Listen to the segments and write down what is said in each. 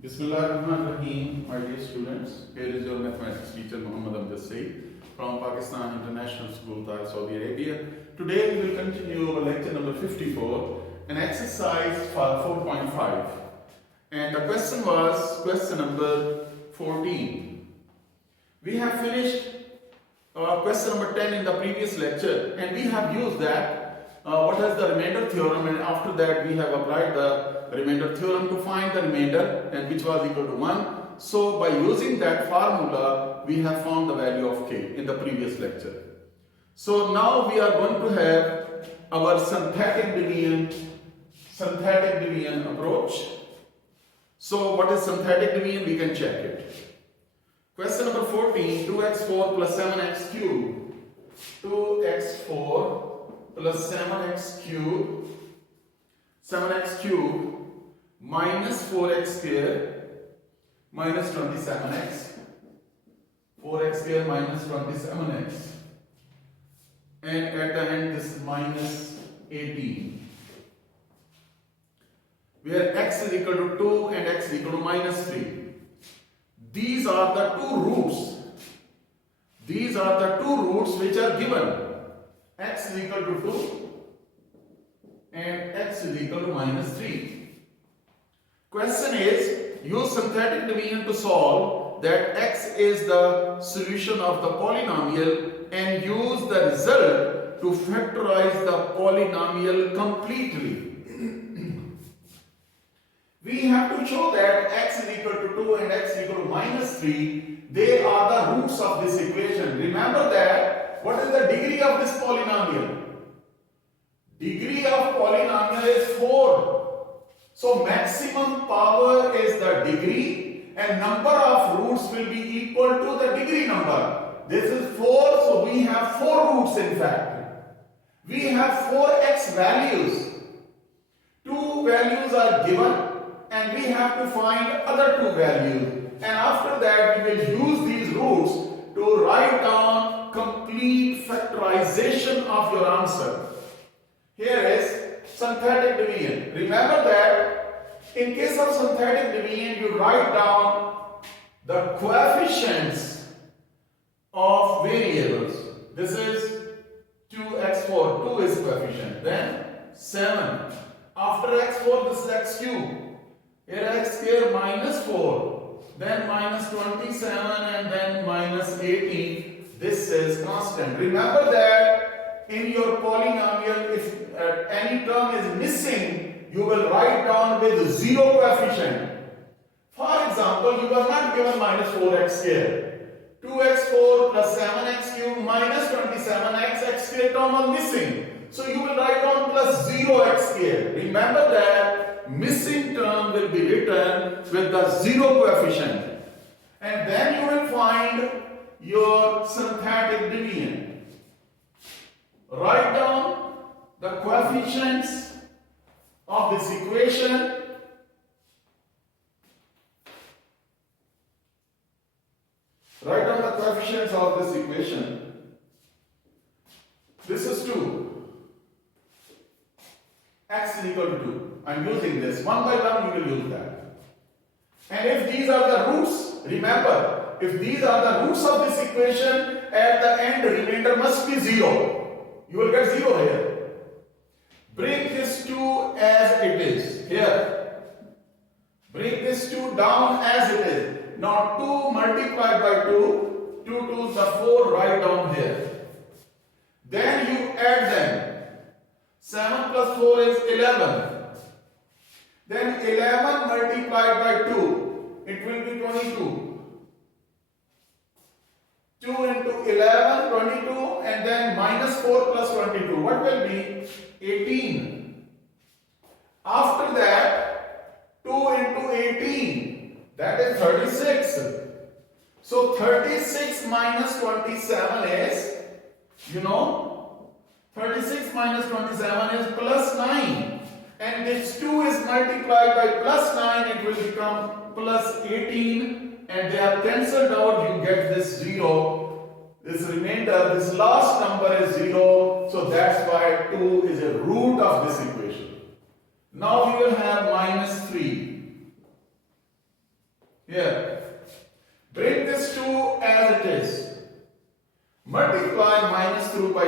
Bismillahirrahmanirrahim, my dear students. Here is your mathematics teacher Muhammad Amjad Saeed from Pakistan International School, Saudi Arabia. Today we will continue our lecture number 54, an exercise for 4.5. And the question was question number 14. We have finished question number 10 in the previous lecture, and we have used that what is the remainder theorem, and after that we have applied the remainder theorem to find the remainder, and which was equal to 1. So by using that formula we have found the value of k in the previous lecture. So now we are going to have our synthetic division approach. So what is synthetic division? We can check it. Question number 14, 2x4 plus 7x cubed. 2x4 plus 7x cubed minus 4x square minus 27x. 4x square minus 27x. And at the end this is minus 18. Where x is equal to 2 and x is equal to minus 3. These are the two roots. These are the two roots which are given. X is equal to 2 and x is equal to minus 3. Question is, use synthetic division to solve that x is the solution of the polynomial and use the result to factorize the polynomial completely. We have to show that x is equal to 2 and x is equal to minus 3. They are the roots of this equation. Remember that. What is the degree of this polynomial? Degree of polynomial is 4. So maximum power is the degree and number of roots will be equal to the degree number. This is 4, so we have 4 roots in fact. We have 4x values. 2 values are given and we have to find other 2 values. And after that we will use these roots to write down complete factorization of your answer. Here is synthetic division. Remember that in case of synthetic division you write down the coefficients of variables. This is 2x4, 2 is coefficient, then 7. After x4 this is x cube. Here x square minus 4, then minus 27 and then minus 18. This is constant. Remember that in your polynomial, if any term is missing, you will write down with 0 coefficient. For example, you are not given minus 4x square. 2x4 plus 7x cubed minus 27x, x square term is missing. So you will write down plus 0x square. Remember that missing term will be written with the 0 coefficient. And then you will find your synthetic division. Write down the coefficients of this equation. Write down the coefficients of this equation. This is 2. X is equal to 2. I am using this. One by one we will use that. And if these are the roots, remember, if these are the roots of this equation, at the end remainder must be 0. You will get 0 here. Break this 2 as it is. Here. Break this 2 down as it is. Now 2 multiplied by 2, 2 to the 4 right down here. Then you add them. 7 plus 4 is 11. Then 11 multiplied by 2, it will be 22. 2 into 11, 22, and then minus 4 plus 22. What will be? 18. After that, 2 into 18, that is 36. So 36 minus 27 is, 36 minus 27 is plus 9. And this 2 is multiplied by plus 9, it will become plus 18. And they are cancelled out, you get this 0. This remainder, this last number is 0. So that's why 2 is a root of this equation. Now we will have minus 3. Here, bring this 2 as it is. Multiply -3 by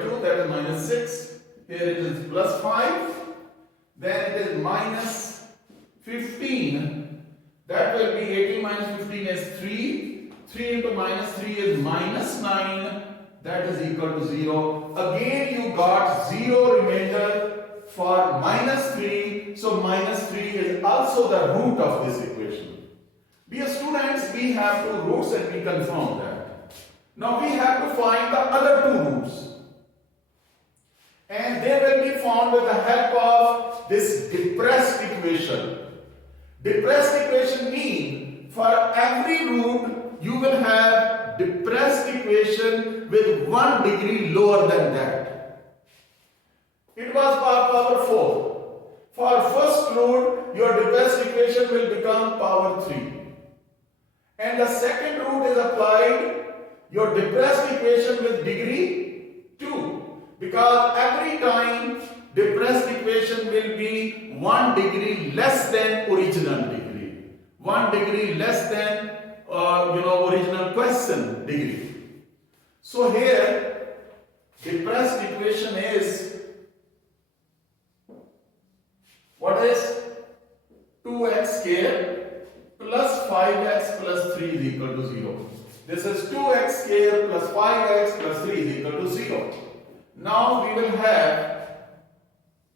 2, that is -6. Here it is +5. Then it is -15. That will be 18 minus 15 is 3. 3 into -3 is -9. That is equal to 0. Again you got 0 remainder for -3. So -3 is also the root of this equation. Dear students, we have 2 roots and we confirm that. Now we have to find the other 2 roots. And they will be found with the help of this depressed equation. Depressed equation means for every root you will have depressed equation with 1 degree lower than that. It was power 4. For first root your depressed equation will become power 3. And the second root is applied your depressed equation with degree 2. Because every time depressed equation will be 1 degree less than original degree. 1 degree less than original question degree. So here depressed equation is, what is 2x square plus 5x plus 3 is equal to 0. This is 2x square plus 5x plus 3 is equal to 0. Now we will have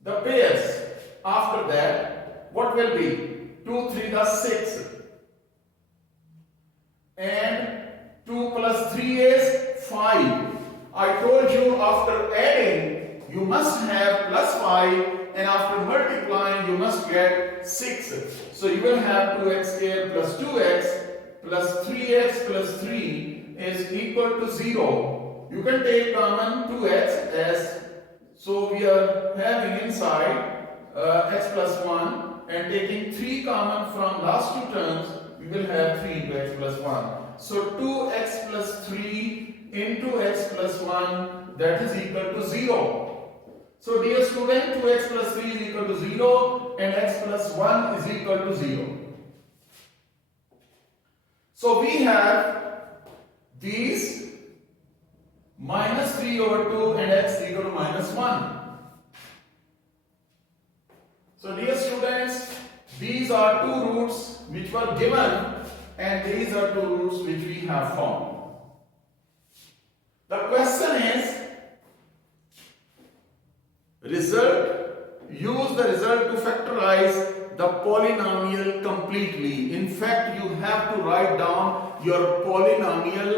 the pairs. After that, what will be? 2, 3 plus 6. And 2 plus 3 is 5. I told you after adding, you must have plus 5. And after multiplying, you must get 6. So you will have 2x square plus 2x plus 3x plus 3 is equal to 0. You can take common 2x as, so we are having inside x plus 1, and taking 3 common from last 2 terms, we will have 3 into x plus 1. So 2x plus 3 into x plus 1, that is equal to 0. So dear student, 2x plus 3 is equal to 0 and x plus 1 is equal to 0. So we have these -3 over 2 and x equal to -1. So dear students, these are 2 roots which were given and these are 2 roots which we have found. The question is, use the result to factorize the polynomial completely. In fact, you have to write down your polynomial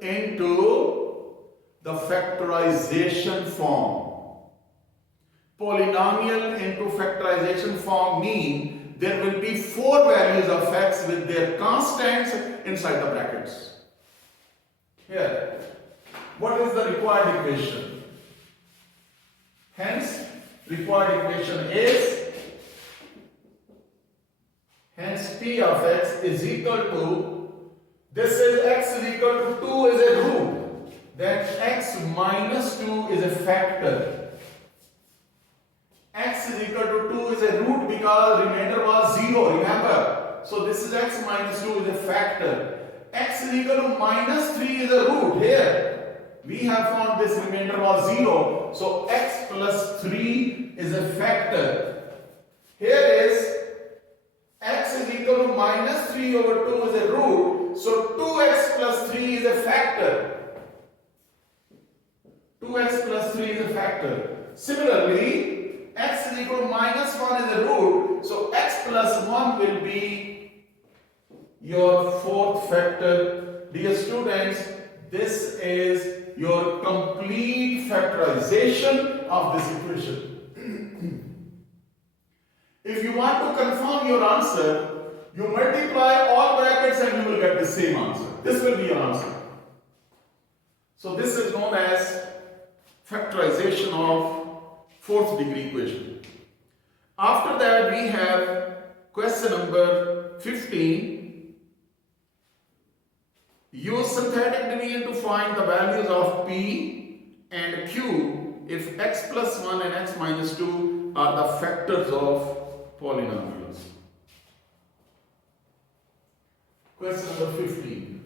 into the factorization form. Polynomial into factorization form mean there will be 4 values of x with their constants inside the brackets. Here, what is the required equation? Hence, required equation is, hence P of x is equal to, this is x is equal to 2 is a root. Then x minus 2 is a factor. X is equal to 2 is a root because remainder was 0, remember. So this is x minus 2 is a factor. X is equal to minus 3 is a root. Here we have found this remainder was 0. So x plus 3 is a factor. Here is x is equal to minus 3 over 2 is a root. So 2x plus 3 is a factor. 2x plus 3 is a factor. Similarly, x is equal to minus 1 is a root. So x plus 1 will be your 4th factor. Dear students, this is your complete factorization of this equation. If you want to confirm your answer, you multiply all brackets and you will get the same answer. This will be your answer. So this is known as factorization of 4th degree equation. After that we have question number 15. Use synthetic division to find the values of P and Q if x plus 1 and x minus 2 are the factors of polynomials. Question number 15.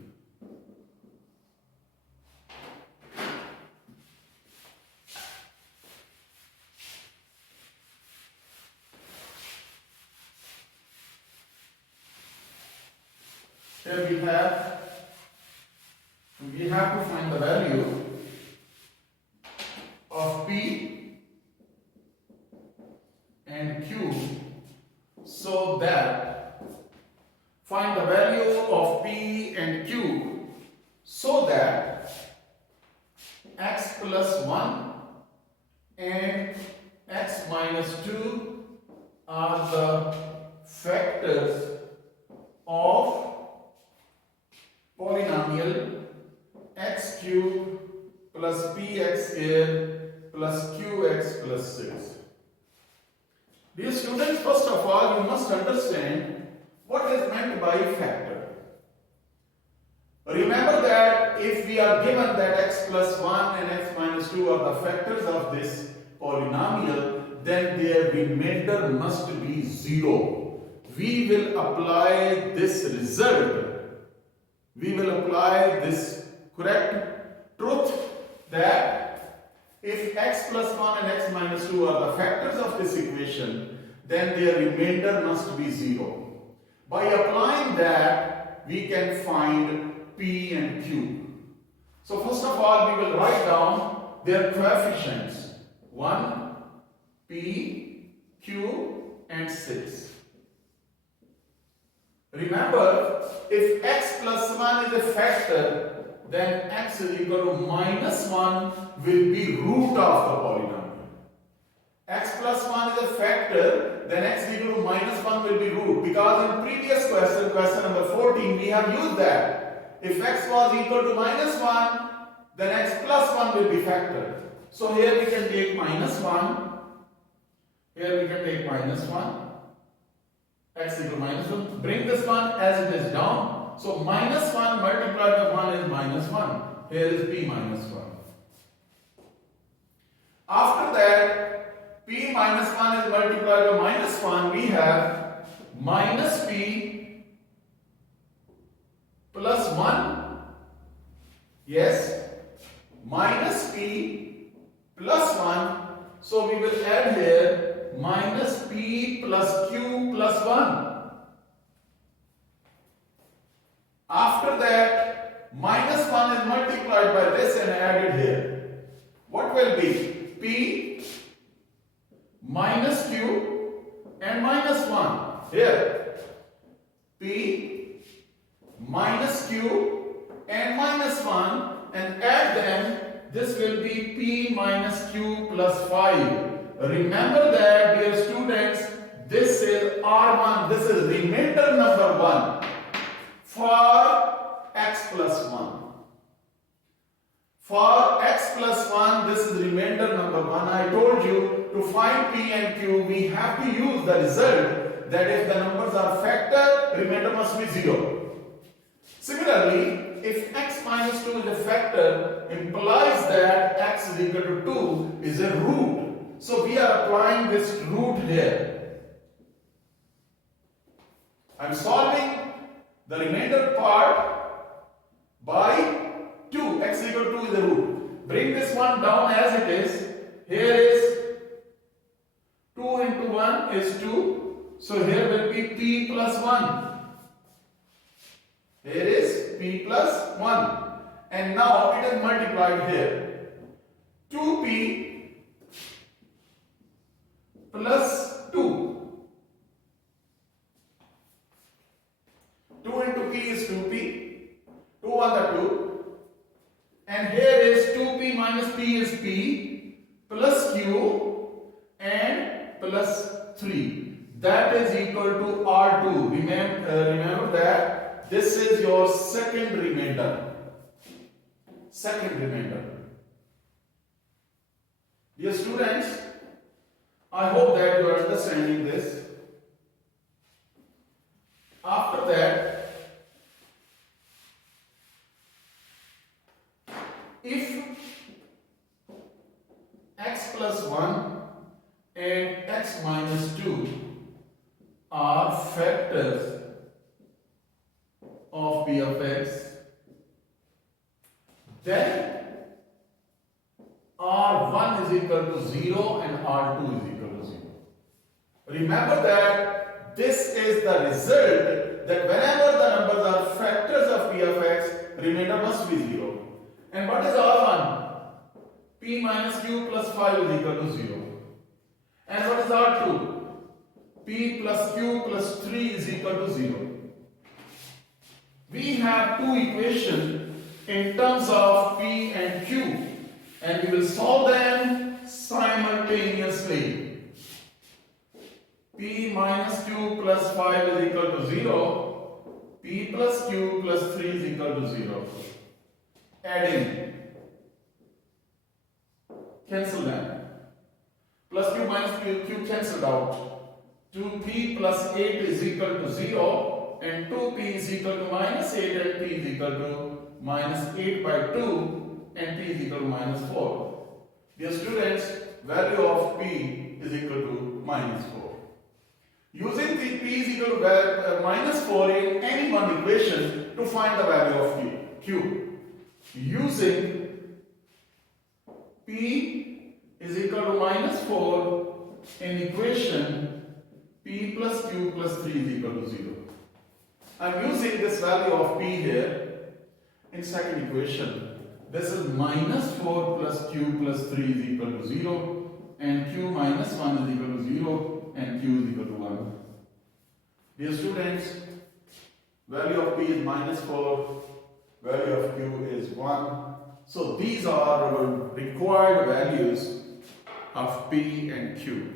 Here we have to find the value of P and Q, so that find the value of P and Q so that x plus 1 and x minus 2 are the factors of polynomial x cube plus px square plus qx plus 6. Dear students, first of all, you must understand what is meant by factor. Remember that if we are given that x plus 1 and x minus 2 are the factors of this polynomial, then their remainder must be 0. We will apply this result. We will apply this correct truth that if x plus 1 and x minus 2 are the factors of this equation, then their remainder must be 0. By applying that, we can find P and Q. So first of all, we will write down their coefficients: 1, P, Q and 6. Remember, if x plus 1 is a factor, then x is equal to minus 1 will be root of the polynomial. X plus 1 is a factor, then x is equal to minus 1 will be root, because in previous question number 14, we have used that. If x was equal to minus 1, then x plus 1 will be factor. So here we can take minus 1, here we can take minus 1, x equal to minus 1, bring this one as it is down. So minus 1 multiplied by 1 is minus 1. Here is p minus 1. After that, p minus 1 is multiplied by minus 1. We have minus p plus 1. Yes, minus p plus 1. So we will add here minus p plus q plus 1. After that, minus 1 is multiplied by this and added here. What will be? P minus q and minus 1. Here, P minus q and minus 1, and add them. This will be p minus q plus 5. Remember that, dear students, this is R1, this is remainder number 1 for x plus 1. For x plus 1, this is remainder number 1. I told you to find p and q, we have to use the result that if the numbers are factor, remainder must be 0. Similarly, if x minus 2 is a factor, implies that x is equal to 2 is a root. So we are applying this root here. I am solving the remainder part by 2. X equal to 2 is a root. Bring this one down as it is. Here is 2 into 1 is 2. So here will be p plus 1. Here is p plus 1. And now it is multiplied here. 2p plus 2. 2 into p is 2p. 2 on the 2. And here is 2p minus p is p plus q and plus 3. That is equal to R2. Remember that this is your second remainder. Second remainder. Dear students, I hope that you are understanding this. After that, if x plus 1 and x minus 2 are factors of P of x, then R1 is equal to 0 and R2 is equal to 0. Remember that this is the result that whenever the numbers are factors of P of x, remainder must be 0. And what is R1? P minus Q plus 5 is equal to 0. And what is R2? P plus Q plus 3 is equal to 0. We have two equations in terms of P and Q, and we will solve them simultaneously. P minus Q plus 5 is equal to 0. P plus Q plus 3 is equal to 0. Adding. Cancel them. Plus Q minus Q cancelled out. 2P plus 8 is equal to 0, and 2P is equal to minus 8, and P is equal to minus 8 by 2, and P is equal to minus 4. Dear students, value of P is equal to minus 4. Using the P is equal to minus 4 in any one equation to find the value of Q. Using P is equal to minus 4 in equation P plus Q plus 3 is equal to 0. I am using this value of P here in second equation. This is minus 4 plus Q plus 3 is equal to 0, and Q minus 1 is equal to 0, and Q is equal to 1. Dear students, value of P is minus 4, value of Q is 1. So these are our required values of P and Q.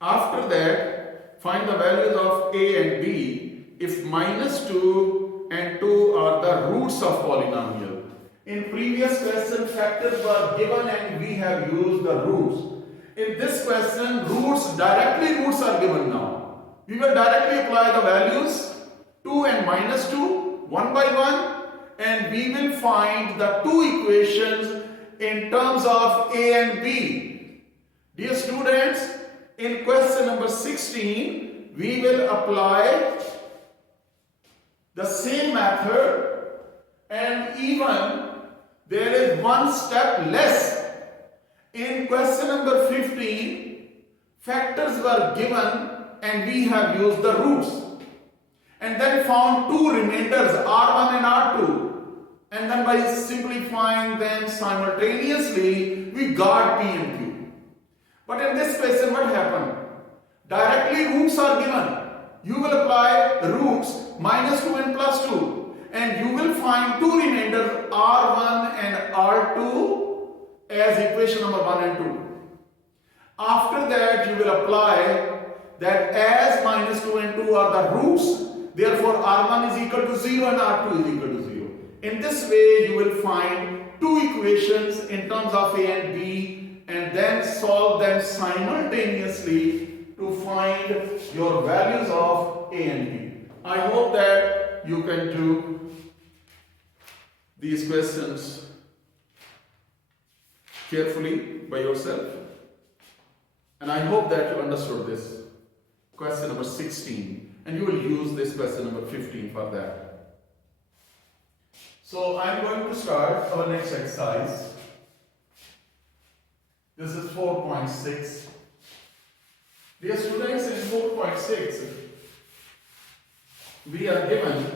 After that, find the values of A and B if minus 2 and 2 are the roots of polynomial. In previous question, factors were given and we have used the roots. In this question, roots are given now. We will directly apply the values 2 and minus 2, one by one, and we will find the two equations in terms of A and B. Dear students, in question number 16, we will apply the same method, and even there is one step less. In question number 15, factors were given and we have used the roots, and then found two remainders R1 and R2, and then by simplifying them simultaneously we got P and Q. But in this question, what happened? Directly roots are given. You will apply roots minus 2 and plus 2, and you will find two remainders R1 and R2 as equation number 1 and 2. After that, you will apply that as minus 2 and 2 are the roots, therefore R1 is equal to 0 and R2 is equal to 0. In this way, you will find two equations in terms of A and B, and then solve them simultaneously to find your values of A and B. I hope that you can do these questions carefully by yourself, and I hope that you understood this question number 16, and you will use this question number 15 for that. So I am going to start our next exercise. This is 4.6. Dear students, in 4.6, we are given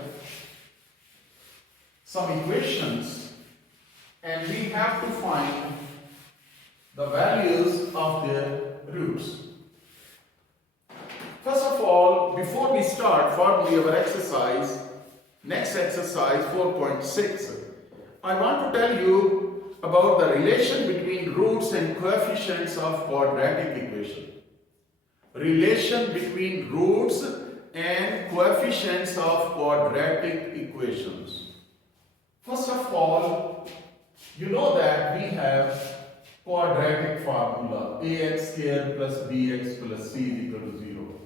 some equations and we have to find the values of their roots. First of all, before we start formally our exercise, next exercise 4.6, I want to tell you about the relation between roots and coefficients of quadratic equation. Relation between roots and coefficients of quadratic equations. First of all, you know that we have quadratic formula ax square plus bx plus c is equal to 0.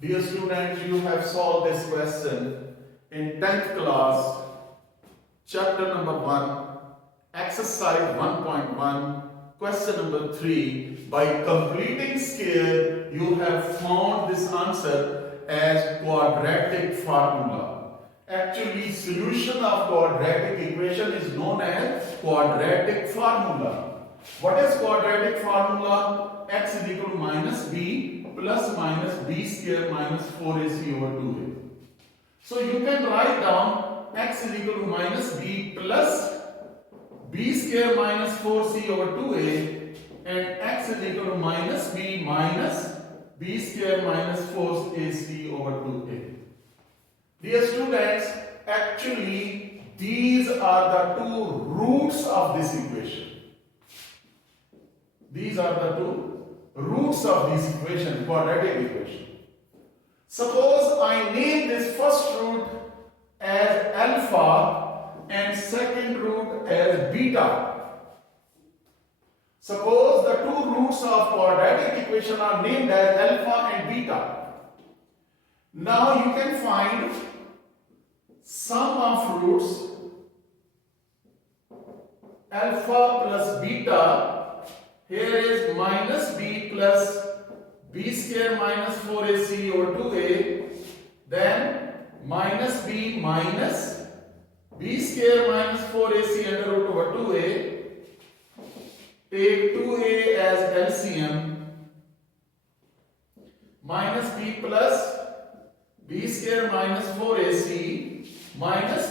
Dear students, you have solved this question in 10th class, chapter number 1, exercise 1.1, question number 3. By completing scale, you have found this answer as quadratic formula. Actually, solution of quadratic equation is known as quadratic formula. What is quadratic formula? X is equal to minus b plus minus b square minus 4ac over 2a. So you can write down x is equal to minus b plus b square minus 4c over 2a, and x is equal to minus b square minus 4ac over 2a. Dear students, actually these are the two roots of this equation. These are the two roots of this equation, quadratic equation. Suppose I name this first root as alpha and second root as beta. Suppose the two roots of quadratic equation are named as alpha and beta. Now you can find sum of roots alpha plus beta. Here is minus b plus b square minus 4ac over 2a, then minus b square minus 4ac under root over 2a. Take 2a as LCM, minus b plus b square minus 4ac minus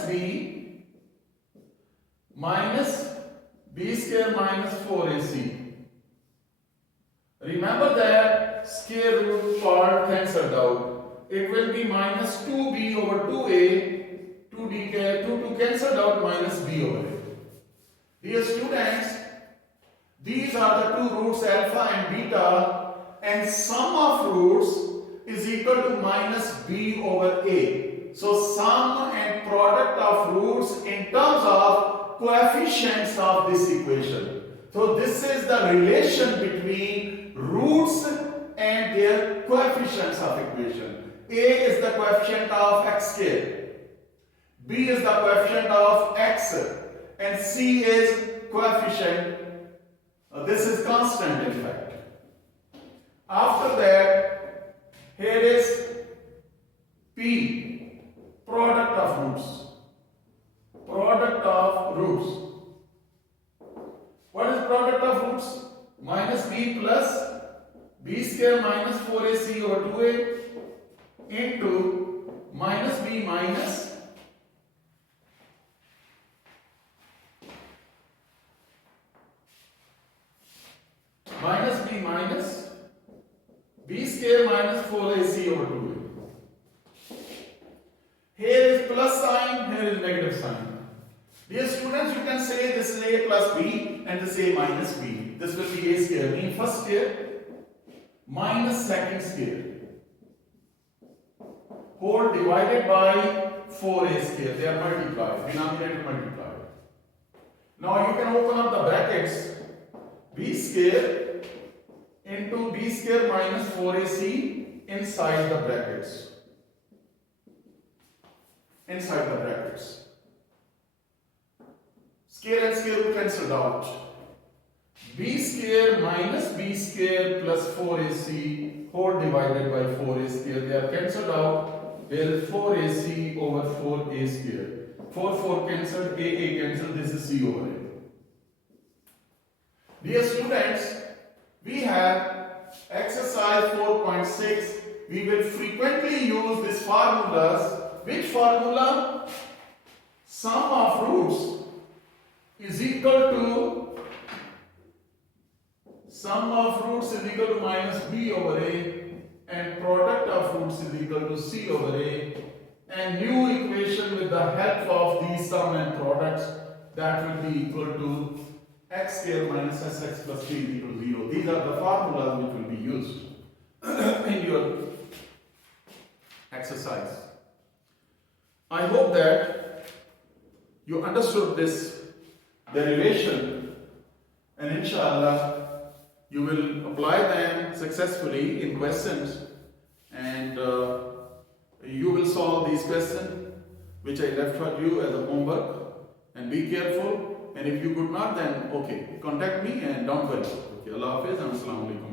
b square minus 4ac. Remember that square root part cancelled out. It will be minus 2b over 2a, 2 cancelled out, minus b over a. Dear students, these are the two roots alpha and beta, and sum of roots is equal to minus b over a. So sum and product of roots in terms of coefficients of this equation. So this is the relation between roots and their coefficients of equation. A is the coefficient of x square, b is the coefficient of x, and c is coefficient. This is constant in fact. After that, here is P, product of roots. Product of roots. What is product of roots? Minus b plus b square minus 4ac over 2a into minus b minus b square minus 4ac over 2a. Here is plus sign, here is negative sign. Dear students, you can say this is a plus b and this is a minus b. This will be a square, mean first square minus second square, whole divided by 4a square. They are multiplied, denominator multiplied. Now you can open up the brackets. B square into b square minus 4ac inside the brackets. Inside the brackets. Square and square root cancelled out. B square minus b square plus 4ac whole divided by 4a square. They are cancelled out. There is 4ac over 4a square. 4 cancelled, a cancelled. This is c over a. Dear students, we have exercise 4.6. We will frequently use these formulas. Which formula? Sum of roots is equal to minus b over a, and product of roots is equal to c over a, and new equation with the help of these sum and products, that will be equal to x square minus sx plus 3 is equal to 0. These are the formulas which will be used in your exercise. I hope that you understood this derivation, and inshallah you will apply them successfully in questions, and you will solve these questions which I left for you as a homework, and be careful. And if you could not, then okay, contact me and don't worry. Okay, Allah Hafiz and Assalamu Alaikum.